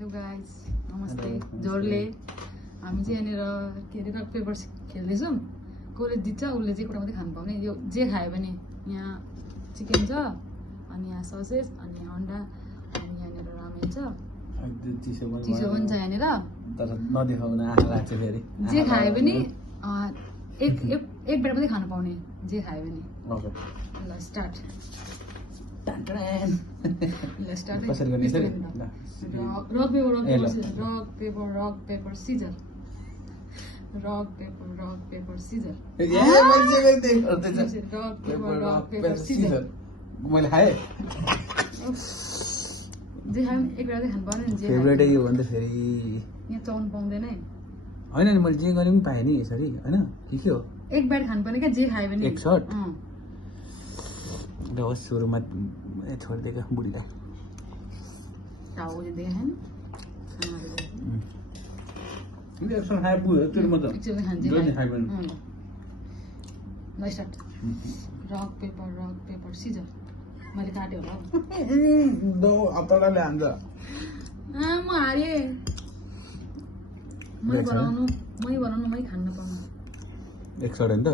Hello guys, नमस्ते। जोरले हामी चाहिँ यहाँनिर के अरे रक पेपर खेल्दैछौँ। कसले जित्छ उसले चाहिँ कुरा मात्रै खानु पाउने। यो जे खायो भने यहाँ चिकन छ, अनि यहाँ ससेज, अनि अन्डा, अनि यहाँनिर रामेन छ, चिसो पनि छ यहाँनिर। तर नदेखाउन आँखा लाग्छ फेरि। जे खायो भने एक बेर मात्रै खानु पाउने, जे खायो भने। ल स्टार्ट। कसरी गर्ने यसरी? Rock paper scissor. मैले खाएँ। जे खायो एक बेर खानु पाउने। फेभरेटै यो भन्दा फेरि यहाँ चलाउनु पाउँदैन है। होइन नि, मैले जे गरे पनि पाएँ नि यसरी, होइन के हो एक बार खानु पर्ने क्या, जे खायो भने। एक सर्ट होस् सुरुमा छोडिदिएको बुढीलाई। Rock paper scissor. मैले काट्यो होला। म हारेँ। मै बनाउनु मै खानु पाउनु। एक सर्ट होइन त?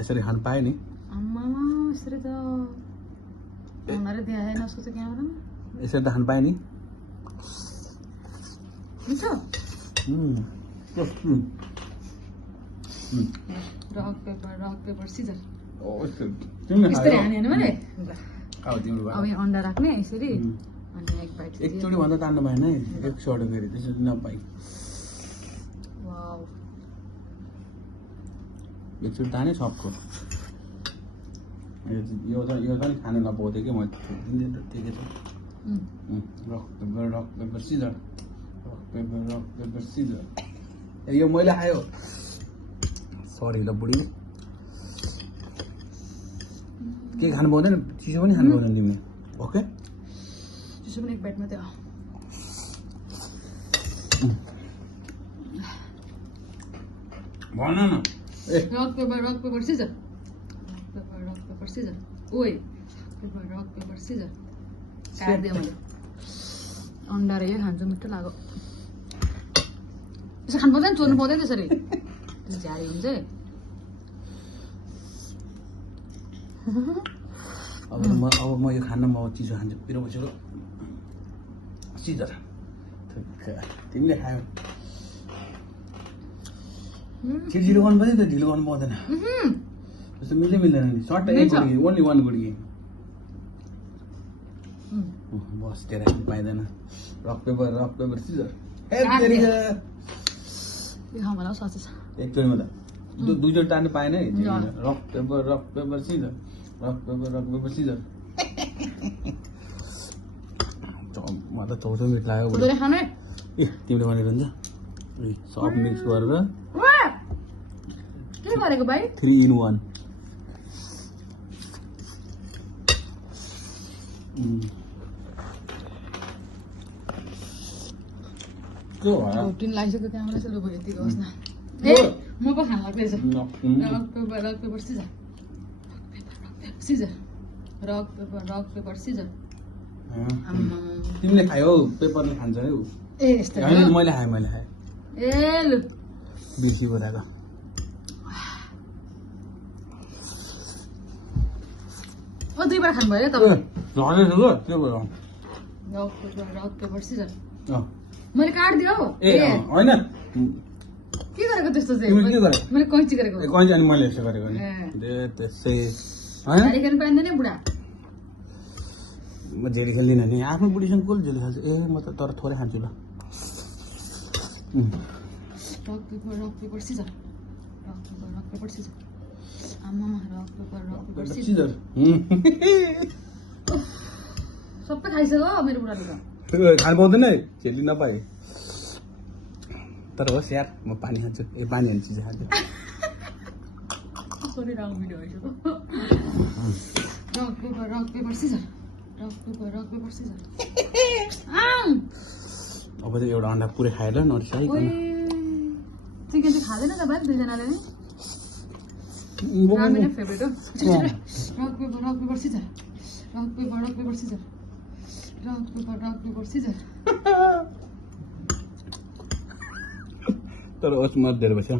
यसरी खानु पाएँ नि। आम्मा यसरी त उनीहरूले देखाएन सोचे क्यामेरामा। यसरी त खानु पाएँ नि। हुन्छ। Rock paper scissor. यस्तरी हाने होइन मैले। अब यहाँ अन्डा राख्ने यसरी, अनि एक बाइट एकचोटि भन्दा तान्नु भएन है। एक सर्ट फेरि त्यसरी नपाइ। एकचोटि ताने सबको। यो त नि खानु नपाउँथ्यो कि मैले ठिकै छ। Rock paper scissor. यो मैले खायो। सरी ल बुढी, के खानु पाउँदैन, चिसो पनि खानु पाउँदैन तिमीले। ओके, चिसो पनि एक बाइट मात्रै हो। भन न। Rock paper scissor. ओए रक पेपर सिजर काट्दियो मैले। अन्डा र यो खान्छु, मिठो लाग्यो। त्यसो खानु पाउँदैन, चोर्नु पाउँदैन त्यसरी। झ्यारी हुन्छ। अब म यो खान्न, म चिसो खान्छु। पिरो बसेको सिजर तिमीले खायौ। ढिलो गर्नु पर्यो त, ढिलो गर्नु पाउँदैन। त्यस्तो मिल्दैन नि। सर्ट एक गुडी, ओन्ली वान गुडी। बस तेरा पाइँदैन। Rock paper scissor. एकचोटि मात्रै दुईचोटि तान्नु पाएन है। Rock paper scissor. म त चौचो मिठ लाग्यो। ए तिमीले भनेको हुन्छ। सब मिक्स गरेर 3 in 1। प्रोटिन लागिसक्यो त्यहाँबाट चाहिँ लुबो यतिको होस् न। ए म पो खान लाग्दैछ। Rock paper scissor. तिमीले खायौ, पेपरले खान्छ है। ए यस्तो मैले खाएँ। ए लु बिर्सी बोलाएको। दुई बार खानु भयो तपाईँ। Rock paper scissor. मैले काट्दियो। ए होइन, के गरेको त्यस्तो चाहिँ? तिमीले के गरे? मैले कैँची गरेको। कैँची अनि मैले यस्तो गरेको नि। त्यसै होइन पाइँदैन बुढा। म झेली खेल्दिनँ नि। आफ्नो बुढीसँग कसले झेली खेल्छ? ए म त तर थोरै खान्छु ल। Rock paper scissor. आम्मा रक पेपर सिजर। सबै खाइसक्यो मेरो बुढाले त। खानु पाउँदैन है, झेली नपाए। तर होस् यार, म पानी खान्छु। ए पानी हाल्ने चिज खान्छु। Rock paper scissor. अब चाहिँ एउटा अन्डा पुरै खाएर नरिसाइकन। चिकन चाहिँ खाँदैन तपाईँ दुईजनाले नै? मेरो फेभरेट हो। Rock paper scissor. तर उसमा धेरै भएछ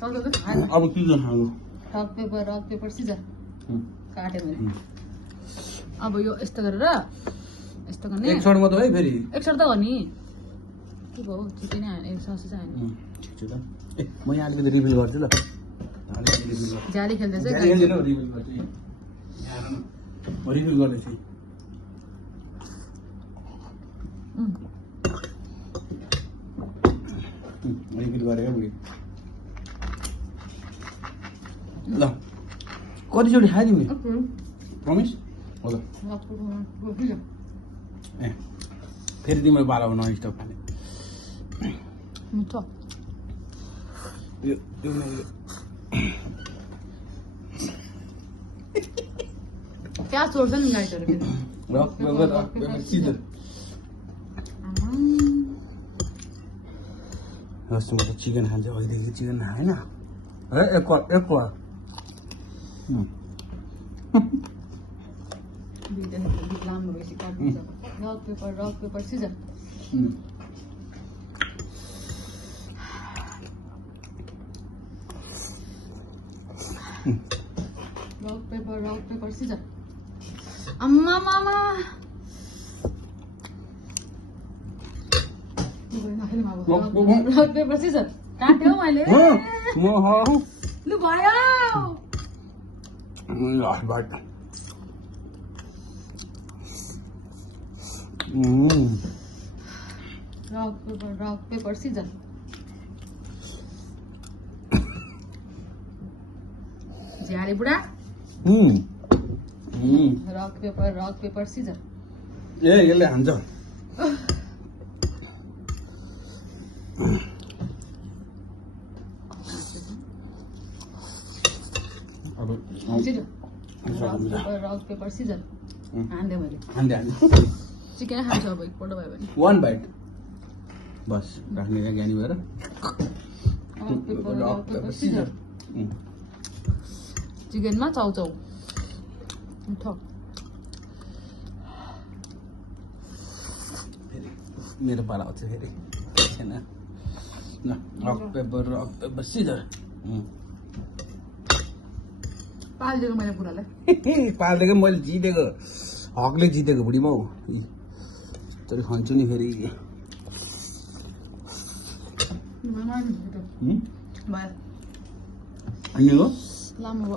चल्दो त खाएन अब चिज खानु रक पेपर सिजर काटेँ मैले अब यो यस्तो गरेर यस्तो गर्ने एक सर्टमा त है फेरि एक सर्ट त हो नि के भयो छिटै नै हाल्ने सस चाहिँ हाल्ने ठिक छ त ए म यहाँ अलिकति रिभिल गर्छु ल अलिकति रिभिल गर्छु जाली खेल्दैछ रिभिल गर्छु म रिभिल गर्दैछु रिभिल गरेको बुढी ल कतिचोटि खायो तिमीले प्रमिस हो ल ए फेरि तिम्रो पाला हो नन स्टप खाने मिठो यो क्या छोड्छ नि लाइटहरू फेरि रक पेपर सिजर जस्तो म त चिकन खान्छु अहिलेदेखि चिकन खाएन है एक लामो भएपछि काट्नुहुन्छ rock paper scissor rock paper scissor अम्मा मामा रक पेपर सिजर काट्यो मैले लु भयो रक पेपर सिजर झ्याली बुढा रक पेपर सिजर ए यसले हान्छ अब रक पेपर सिजर हान्दे मैले हान्दे चिकन खान्छु अब एकपल्ट भयो भने वान बाइट बस राख्ने क्या ज्ञानी भएर रक पेपर सिजर चिकनमा चाउचाउ मिठो मेरो पाला आउँछ फेरि छैन ल रक पेपर सिजर पालिदिएको मैले बुढालाई पालिदिएको मैले जितेको हकले जितेको बुढीमा हौ तरी खान्छु नि फेरि भयो अनि हो लामो भयो